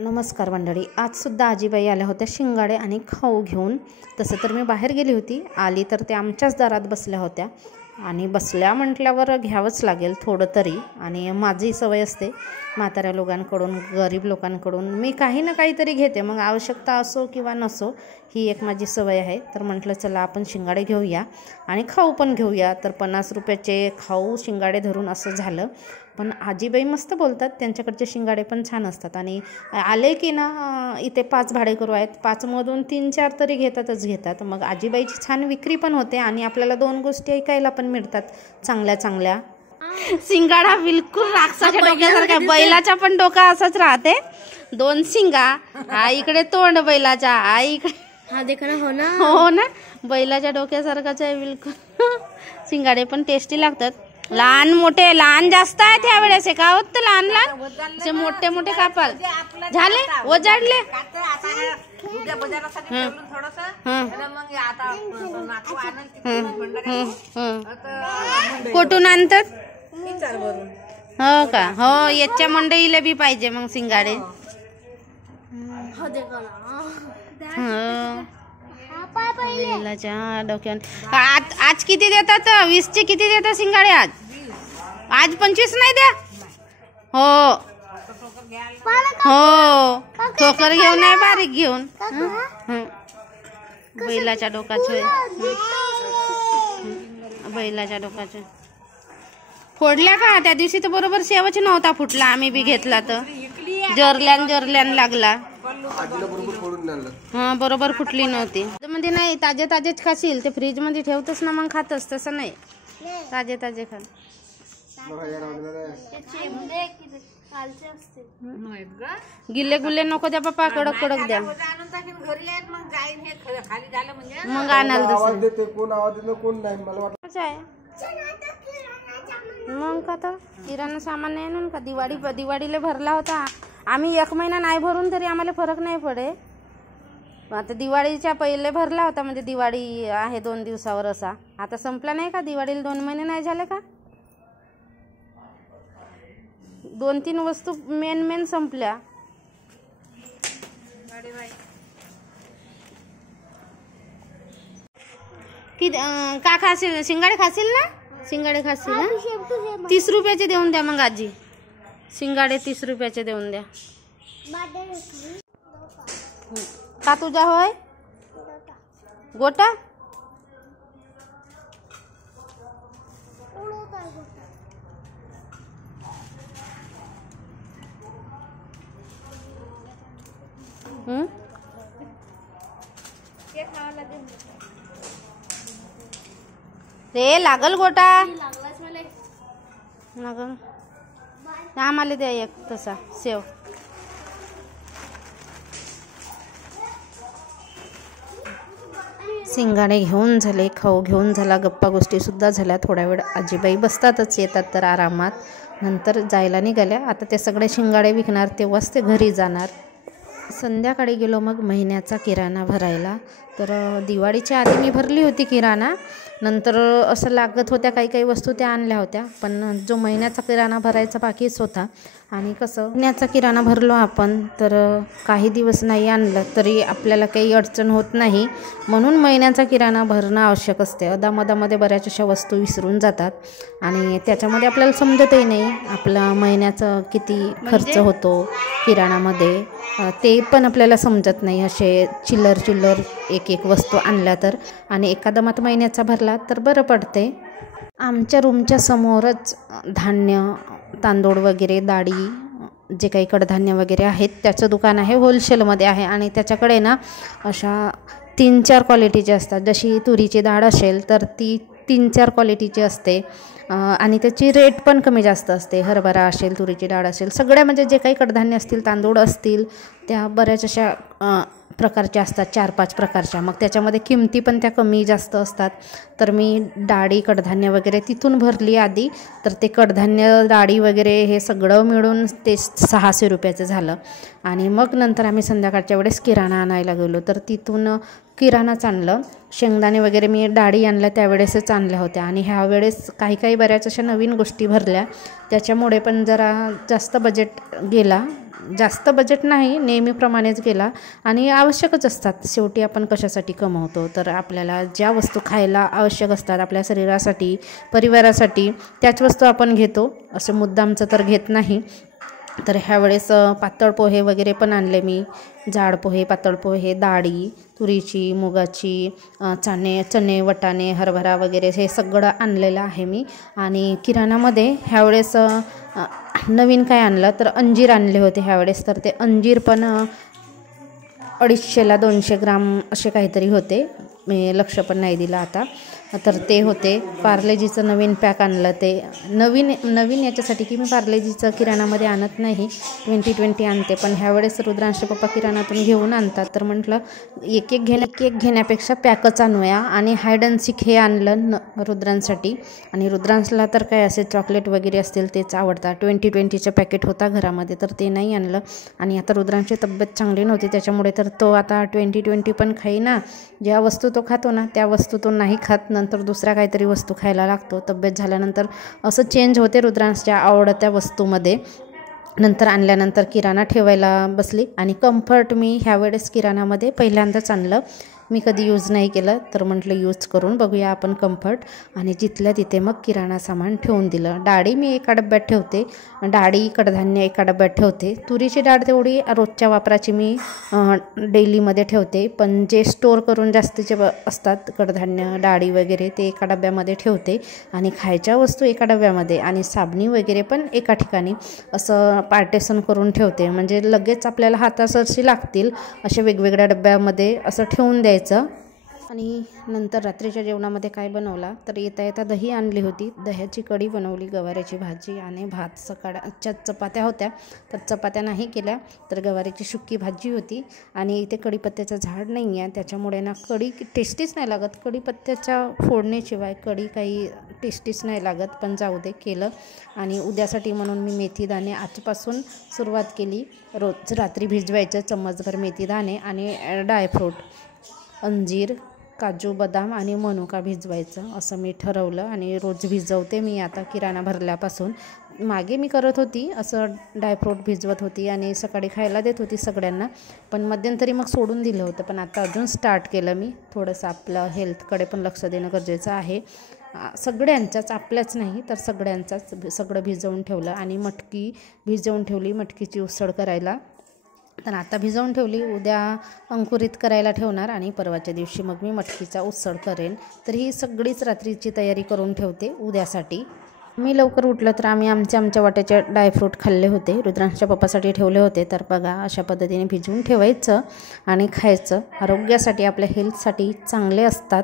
नमस्कार मंडळी, आजसुद्धा आजीबाई आल्या होत्या शिंगाडे आणि खाऊ घेऊन. तसं तर मी बाहेर गेली होती, आली तर ते आमच्याच दारात बसल्या होत्या आणि बसल्या म्हटल्यावर घ्यावंच लागेल थोडं तरी. आणि माझी सवय असते म्हाताऱ्या लोकांकडून, गरीब लोकांकडून मी काही ना काहीतरी घेते, मग आवश्यकता असो किंवा नसो, ही एक माझी सवय आहे. तर म्हटलं चला आपण शिंगाडे घेऊया आणि खाऊ पण घेऊया. तर 50 रुपयाचे खाऊ शिंगाडे धरून असं झालं. पण आजीबाई मस्त बोलतात, त्यांच्याकडचे शिंगाडे पण छान असतात. आणि आले की ना इथे 5 भाडेकरू आहेत, 5मधून 3-4 तरी घेतात. मग आजीबाईची छान विक्री पण होते आणि आपल्याला 2 गोष्टी ऐकायला पण मिळतात चांगल्या चांगल्या. शिंगाडा बिलकुल राक्षसाच्या डोक्यासारखा, बैलाचा पण डोका असाच राहते, 2 शिंगा, हा इकडे तोंड बैलाच्या, हा इकडे, हा देखा ना. हो ना, बैलाच्या डोक्यासारखाच आहे बिलकुल. शिंगाडे पण टेस्टी लागतात. लहान मोठे, लहान जास्त आहेत ह्या वेळेस, का होत लहान मोठे मोठे कापाल झाले वजाडले. कुठून आणतात? हो का, हो याच्या मंडईला बी पाहिजे मग शिंगाडे. बैलाच्या डोक्यात आज किती देतात? 20चे किती देतात शिंगाडे? आज 25 नाही द्या. हो हो, ठोकर घेऊन नाही, बारीक घेऊन. बैलाच्या डोकाचे, बैलाच्या डोकाचे फोडल्या का? त्या दिवशी तर बरोबर शेवच नव्हता फुटला, आम्ही बी घेतला तर जरल्यान लागला. हा बरोबर फुटली नव्हती. मध्ये नाही, ताजे ताजेच खाशील, ते फ्रीज मध्ये ठेवतस ना मग खातस, तसं नाही, ताजे ताजे खा. गिल्ले गुल्ले नको द्या पप्पा, कडक कडक द्या. मग आणाल मग का तर किराणा सामान नाही आणून का? दिवाळीला भरला होता आम्ही, 1 महिना नाही भरून तरी आम्हाला फरक नाही पडे. आता दिवाळीच्या पहिले भरला होता, म्हणजे दिवाळी आहे 2 दिवसावर असा. आता संपला नाही का? दिवाळीला 2 महिने नाही झाले का? 2-3 वस्तू मेन संपल्या. कि का खाशील? शिंगाडे खाशील ना? शिंगाडे खाशील ना? 30 रुपयाचे देऊन द्या मग आजी. शिंगाडे 30 रुपयाचे देऊन द्या. का तुझा होय गोटा? रे लागल गोटा, लागल. आम्हाला द्या एक तसा सेव. शिंगाडे घेऊन झाले, खाऊ घेऊन झाला, गप्पा गोष्टी सुद्धा झाल्या. थोड्या वेळ आजीबाई बसतातच, येतात तर आरामात. नंतर जायला निघाल्या. आता ते सगळे शिंगाडे विकणार तेव्हाच ते घरी जाणार. संध्याकाळी गेलो मग महिन्याचा किराणा भरायला. तर दिवाळीच्या आधी मी भरली होती किराणा, नंतर असं लागत होत्या काही वस्तू त्या आणल्या होत्या, पण जो महिन्याचा किराणा भरायचा बाकीच होता. आणि कसं महिन्याचा किराणा भरलो आपण तर काही दिवस नाही आणलं तरी आपल्याला काही अडचण होत नाही, म्हणून महिन्याचा किराणा भरणं आवश्यक असते. अदामदामध्ये बऱ्याच अशा वस्तू विसरून जातात आणि त्याच्यामध्ये आपल्याला समजतही नाही आपला महिन्याचा किती खर्च होतो किराणामध्ये, ते पण आपल्याला समजत नाही. असे चिल्लर एक वस्तू आणल्या तर, आणि एकादमात महिन्याचा भरला तर बरं पडते. आमच्या रूमच्या समोरच धान्य, तांदूळ वगैरे, डाळी, जे काही कडधान्य वगैरे आहेत त्याचं दुकान आहे, होलसेलमध्ये आहे. आणि त्याच्याकडे ना अशा 3-4 क्वालिटीचे असतात. जशी तुरीची डाळ असेल तर ती 3-4 क्वालिटीची असते आणि त्याची रेट पण कमी जास्त असते. हरभरा असेल, तुरीची डाळ असेल, सगळ्या म्हणजे जे काही कडधान्य असतील, तांदूळ असतील, त्या बऱ्याच अशा प्रकारच्या असतात, 4-5 प्रकारच्या. मग त्याच्यामध्ये किमती पण त्या कमी जास्त असतात. तर मी डाळी, कडधान्य वगैरे तिथून भरली आधी. तर ते कडधान्य, डाळी वगैरे हे सगळं मिळून ते 600 रुपयाचं झालं. आणि मग नंतर आम्ही संध्याकाळच्या वेळेस किराणा आणायला गेलो, तर तिथून किराणाच आणलं. शेंगदाणे वगैरे मी डाळी आणल्या त्यावेळेसच आणल्या होत्या. आणि ह्या वेळेस काही बऱ्याच अशा नवीन गोष्टी भरल्या, त्याच्यामुळे पण जरा जास्त बजेट गेला. जास्त बजेट नाही, नेहमीप्रमाणेच गेला. आणि आवश्यकच असतात, शेवटी आपण कशासाठी कमवतो, तर आपल्याला ज्या वस्तू खायला आवश्यक असतात आपल्या शरीरासाठी, परिवारासाठी, त्याच वस्तू आपण घेतो, असं मुद्दामचं तर घेत नाही. तर ह्यावेळेस पातळ पोहे वगैरे पण आणले मी, जाड पोहे, पातळ पोहे, डाळी तुरीची, मुगाची, चणे, वाटाणे, हरभरा वगैरे हे सगळं आणलेलं आहे मी. आणि किराणामध्ये ह्यावेळेस नवीन काय आणलं तर अंजीर आणले होते ह्यावेळेस. तर ते अंजीर पण 250ला 200 ग्राम असे काहीतरी होते, मी लक्ष पण नाही दिलं आता. तर ते होते. पार्लेजीचं नवीन पॅक आणलं, ते नवीन याच्यासाठी की मी पार्लेजीचं किराणामध्ये आणत नाही, 2020 आणते. पण ह्यावेळेस रुद्रांशचे पप्पा किराणातून घेऊन आणतात, तर म्हटलं एक घेण्यापेक्षा पॅकच आणूया. आणि हायड अँड सीक हे आणलं रुद्रांसाठी. आणि रुद्रांशला तर काय असे चॉकलेट वगैरे असतील तेच आवडतात. 2020चं पॅकेट होता घरामध्ये, तर ते नाही आणलं. आणि आता रुद्रांची तब्येत चांगली नव्हती, त्याच्यामुळे तर तो आता 2020 पण खाईना. ज्या वस्तू तो खातो ना त्या वस्तू तो नाही खात, नंतर दुसऱ्या काहीतरी वस्तू खायला लागतो. तब्येत झाल्यानंतर असं चेंज होते रुद्रांशच्या आवडत्या वस्तूमध्ये. नंतर आणल्यानंतर किराणा ठेवायला बसली. आणि कम्फर्ट मी ह्यावेळेस किराणामध्ये पहिल्यांदाच आणलं, मी कधी यूज नाही केलं, तर म्हटलं यूज करून बघूया आपण कम्फर्ट. आणि जिथल्या तिथे मग किराणा सामान ठेवून दिलं. डाळी मी एका डब्यात ठेवते, डाळी कडधान्य एका डब्यात ठेवते. तुरीची डाळ तेवढी रोजच्या वापराची मी डेलीमध्ये ठेवते, पण जे स्टोअर करून जास्तीचे असतात कडधान्य, डाळी वगैरे, ते एका डब्यामध्ये ठेवते. आणि खायच्या वस्तू एका डब्यामध्ये, आणि साबणी वगैरे पण एका ठिकाणी असं पार्टेशन करून ठेवते, म्हणजे लगेच आपल्याला हातासरशी लागतील असे वेगवेगळ्या डब्यामध्ये असं ठेवून द्यायचं. आणि नंतर रात्रीच्या जेवणामध्ये काय बनवला तर येता दही आणली होती, दह्याची कढी बनवली, गवारीची भाजी आणि भात. सकाळच्या चपात्या होत्या तर चपात्या नाही केल्या, तर गवारीची सुक्की भाजी होती. आणि इथे कढीपत्त्याचं झाड नाही आहे, त्याच्यामुळे ना कढी टेस्टीच नाही लागत. कढीपत्त्याच्या फोडणीशिवाय कढी काही टेस्टीच नाही लागत, पण जाऊ दे, केलं. आणि उद्यासाठी म्हणून मी मेथीदाणे आजपासून सुरुवात केली. रोज रात्री भिजवायचं चम्मचभर मेथीदाणे आणि ड्रायफ्रूट, अंजीर, काजू, बदाम आणि मनुका भिजवायचं असं मी ठरवलं. आणि रोज भिजवते मी आता किराणा भरल्यापासून. मागे मी करत होती असं, ड्रायफ्रूट भिजवत होती आणि सकाळी खायला देत होती सगळ्यांना, पण मध्यंतरी मग सोडून दिलं होतं. पण आता अजून स्टार्ट केलं मी. थोडंसं आपलं हेल्थकडे पण लक्ष देणं गरजेचं आहे, सगळ्यांच्याच, आपल्याच नाही तर सगळ्यांचाच. सगळं भिजवून ठेवलं. आणि मटकी भिजवून ठेवली, मटकीची उसळ करायला. तर आता भिजवून ठेवली, उद्या अंकुरित करायला ठेवणार आणि परवाच्या दिवशी मग मी मटकीचा उसळ करेन. तर ही सगळीच रात्रीची तयारी करून ठेवते उद्यासाठी. मी लवकर उठलं तर आम्ही आमच्या वाट्याचे ड्रायफ्रूट खाल्ले होते, रुद्रांशच्या पप्पासाठी ठेवले होते. तर बघा अशा पद्धतीने भिजवून ठेवायचं आणि खायचं, आरोग्यासाठी, आपल्या हेल्थसाठी चांगले असतात.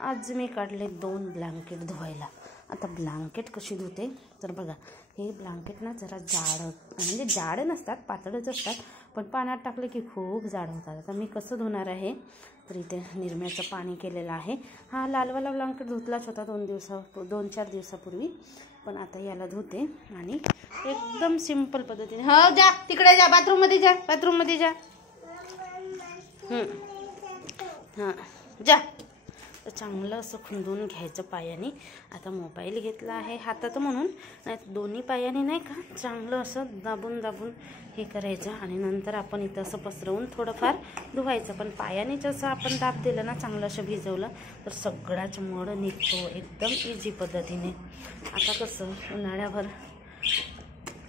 आज मी काढले 2 ब्लँकेट धुवायला. आता ब्लँकेट कशी धुते तर बघा, हे ब्लँकेट ना जरा जाड, म्हणजे जाड नसतात, पातळच असतात, पण पाण्यात टाकले की खूप जाड होतात. आता मी कसं धुणार आहे तर इथे निरम्याचं पाणी केलेलं आहे. हा लालवाला ब्लँकेट धुतलाच होता 2-4 दिवसापूर्वी, पण आता याला धुते. आणि एकदम सिंपल पद्धतीने, हो जा तिकडे जा, बाथरूममध्ये जा, हां जा. तर चांगलं असं खुंदून घ्यायचं पायाने. आता मोबाईल घेतला आहे हातात म्हणून, नाही दोन्ही पायाने नाही का, चांगलं असं दाबून हे करायचं. आणि नंतर आपण इथं असं पसरवून थोडंफार धुवायचं. पण पायानेच असं आपण दाब दिलं ना, चांगलं असं भिजवलं तर सगळाच मळ निघतो एकदम इझी पद्धतीने. आता कसं उन्हाळ्याभर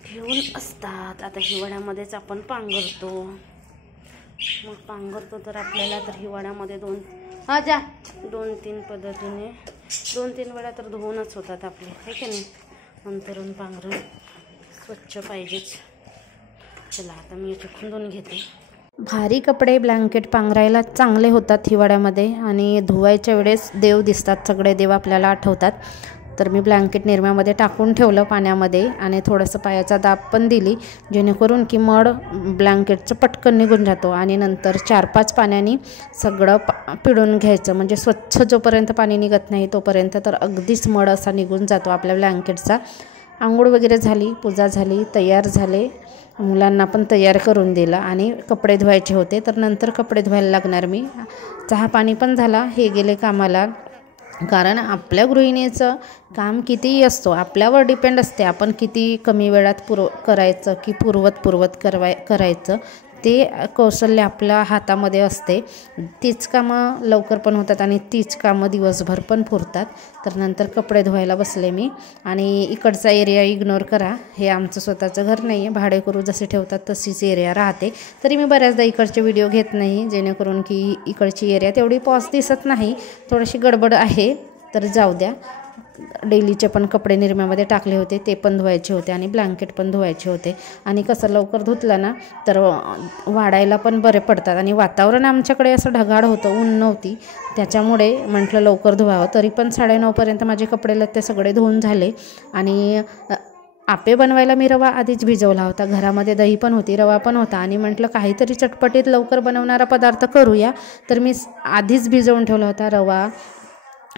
घेऊन असतात, आता हिवाळ्यामध्येच आपण पांघरतो. मग पांघरतो तर आपल्याला तर हिवाळ्यामध्ये 2-3 पद्धतीने 2-3 वेळा तर धुवूनच होतात आपले, हे की नाही. अंतरून पांघरून स्वच्छ पाहिजेच. चला आता मी इथे खुंदून घेते. भारी कपडे ब्लँकेट पांघरायला चांगले होतात हिवाळ्यामध्ये. आणि धुवायच्या वेळेस देव दिसतात, सगळे देव आपल्याला आठवतात. तर मी ब्लँकेट निरम्यामध्ये टाकून ठेवलं पाण्यामध्ये, आणि थोडंसं पायाचा दाब पण दिली, जेणेकरून की मड ब्लँकेटचं पटकन निघून जातो. आणि नंतर 4-5 पाण्याने सगळं पिळून घ्यायचं, म्हणजे स्वच्छ जोपर्यंत पाणी निघत नाही तोपर्यंत तर अगदीच मड असा निघून जातो आपल्या ब्लँकेटचा. आंघोळ वगैरे झाली, पूजा झाली, तयार झाले, मुलांना पण तयार करून दिलं. आणि कपडे धुवायचे होते, तर नंतर कपडे धुवायला लागणार मी. चहा पाणी पण झाला, हे गेले कामाला. कारण आपल्या गृहिणीचं काम कितीही असतो, आपल्यावर डिपेंड असते आपण किती कमी वेळात करायचं की पुरवत करायचं, ते कौशल्य आपल्या हातामध्ये असते. तीच कामं लवकर पण होतात आणि तीच कामं दिवसभर पण पुरतात. तर नंतर कपडे धुवायला बसले मी. आणि इकडचा एरिया इग्नोर करा, हे आमचं स्वतःचं घर नाही आहे, भाडेकरू जसे ठेवतात तशीच एरिया राहते. तरी मी बऱ्याचदा इकडचे व्हिडिओ घेत नाही, जेणेकरून की इकडची एरिया तेवढी पॉज दिसत नाही, थोडीशी गडबड आहे. तर जाऊ द्या. डेलीचे पण कपडे निरम्यामध्ये टाकले होते, ते पण धुवायचे होते आणि ब्लँकेट पण धुवायचे होते. आणि कसं लवकर धुतलं ना तर वाढायला पण बरे पडतात. आणि वातावरण आमच्याकडे असं ढगाळ होतं, ऊन नव्हती, त्याच्यामुळे म्हटलं लवकर धुवावं. तरी पण 9:30पर्यंत माझे कपडे लत्ते सगळे धुवून झाले. आणि आप्पे बनवायला मी रवा आधीच भिजवला होता, घरामध्ये दही पण होती, रवा पण होता. आणि म्हटलं काहीतरी चटपटीत लवकर बनवणारा पदार्थ करूया. तर मी आधीच भिजवून ठेवला होता रवा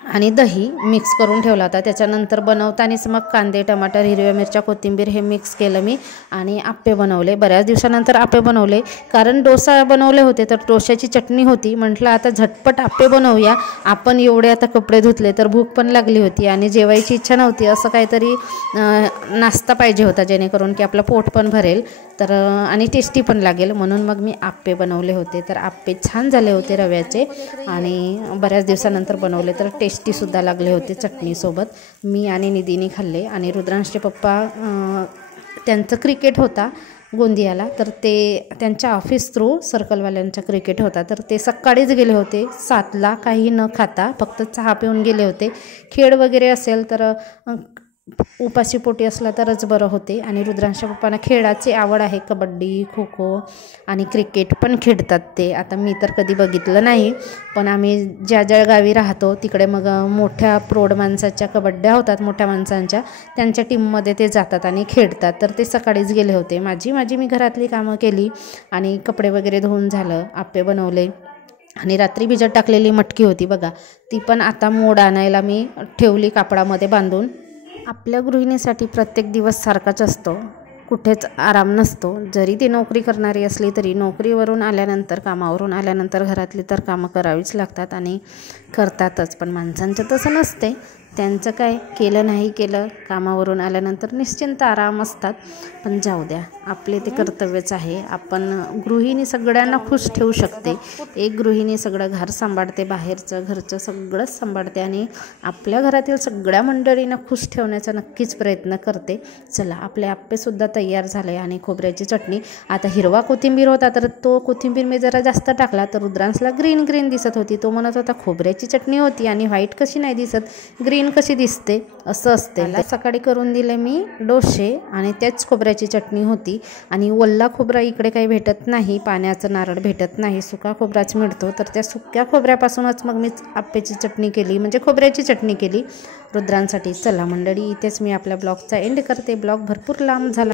आणि दही मिक्स करून ठेवला होता. त्याच्यानंतर बनवतानाच मग कांदे, टमाटर, हिरव्या मिरच्या, कोथिंबीर हे मिक्स केलं मी आणि आप्पे बनवले. बऱ्याच दिवसानंतर आप्पे बनवले, कारण डोसा बनवले होते तर डोश्याची चटणी होती. म्हटलं आता झटपट आप्पे बनवूया. आपण एवढे आता कपडे धुतले तर भूक पण लागली होती आणि जेवायची इच्छा नव्हती. असं काहीतरी नाश्ता पाहिजे होता, जेणेकरून की आपलं पोट पण भरेल तर आणि टेस्टी पण लागेल. म्हणून मग मी आप्पे बनवले होते. तर आप्पे छान झाले होते रव्याचे आणि बऱ्याच दिवसानंतर बनवले, तर टेस्टीसुद्धा लागले होते चटणीसोबत. मी आणि निधीने खाल्ले. आणि रुद्रांशचे पप्पा त्यांचं क्रिकेट होता गोंदियाला, तर ते त्यांच्या ऑफिस थ्रू सर्कलवाल्यांचा क्रिकेट होता, तर ते सकाळीच गेले होते 7ला, काही न खाता फक्त चहा पिऊन गेले होते. खेळ वगैरे असेल तर उपाशी पोटी असला तरच बरं होते. आणि रुद्रांच्या पप्पांना खेळाची आवड आहे, कबड्डी, खो खो आणि क्रिकेट पण खेळतात ते. आता मी तर कधी बघितलं नाही, पण आम्ही ज्या ज्या गावी राहतो तिकडे मग मोठ्या प्रौढ माणसाच्या कबड्ड्या होतात, मोठ्या माणसांच्या, त्यांच्या टीममध्ये ते जातात आणि खेळतात. तर ते सकाळीच गेले होते. मी घरातली कामं केली आणि कपडे वगैरे धुवून झालं, आप्पे बनवले. आणि रात्री भिजत टाकलेली मटकी होती बघा, ती पण आता मोड आणायला मी ठेवली कापडामध्ये बांधून. आपल्या गृहिणीसाठी प्रत्येक दिवस सारखाच असतो, कुठेच आराम नसतो. जरी ती नोकरी करणारी असली तरी नोकरीवरून आल्यानंतर, कामावरून आल्यानंतर घरातली तर कामं करावीच लागतात आणि करतातच. पण माणसांचं तसं नसते, त्यांचं काय, केलं नाही केलं, कामावरून आल्यानंतर निश्चिंत आराम असतात. पण जाऊ द्या, आपले ते कर्तव्यच आहे. आपण गृहिणी सगळ्यांना खुश ठेवू शकते. एक गृहिणी सगळं घर सांभाळते, बाहेरचं घरचं सगळंच सांभाळते आणि आपल्या घरातील सगळ्या मंडळींना खुश ठेवण्याचा नक्कीच प्रयत्न करते. चला, आपले आप्पेसुद्धा तयार झाले. आणि खोबऱ्याची चटणी, आता हिरवा कोथिंबीर होता तर तो कोथिंबीर मी जरा जास्त टाकला, तर रुद्रांसला ग्रीन दिसत होती. तो म्हणत होता खोबऱ्याची चटणी होती आणि व्हाईट कशी नाही दिसत, ग्रीन कशी दिसते, असं असते. सकाळी करून दिले मी डोसे आणि त्याच खोबऱ्याची चटणी होती. आणि ओला खोबरा इकडे काही भेटत नाही, पाण्याचं नारळ भेटत नाही, सुका खोबराच मिळतो. तर त्या सुक्या खोबऱ्यापासूनच मग मी आप्याची चटणी केली, म्हणजे खोबऱ्याची चटणी केली रुद्रांसाठी. चला मंडळी, इथेच मी आपल्या ब्लॉगचा एंड करते. ब्लॉग भरपूर लांब झाला.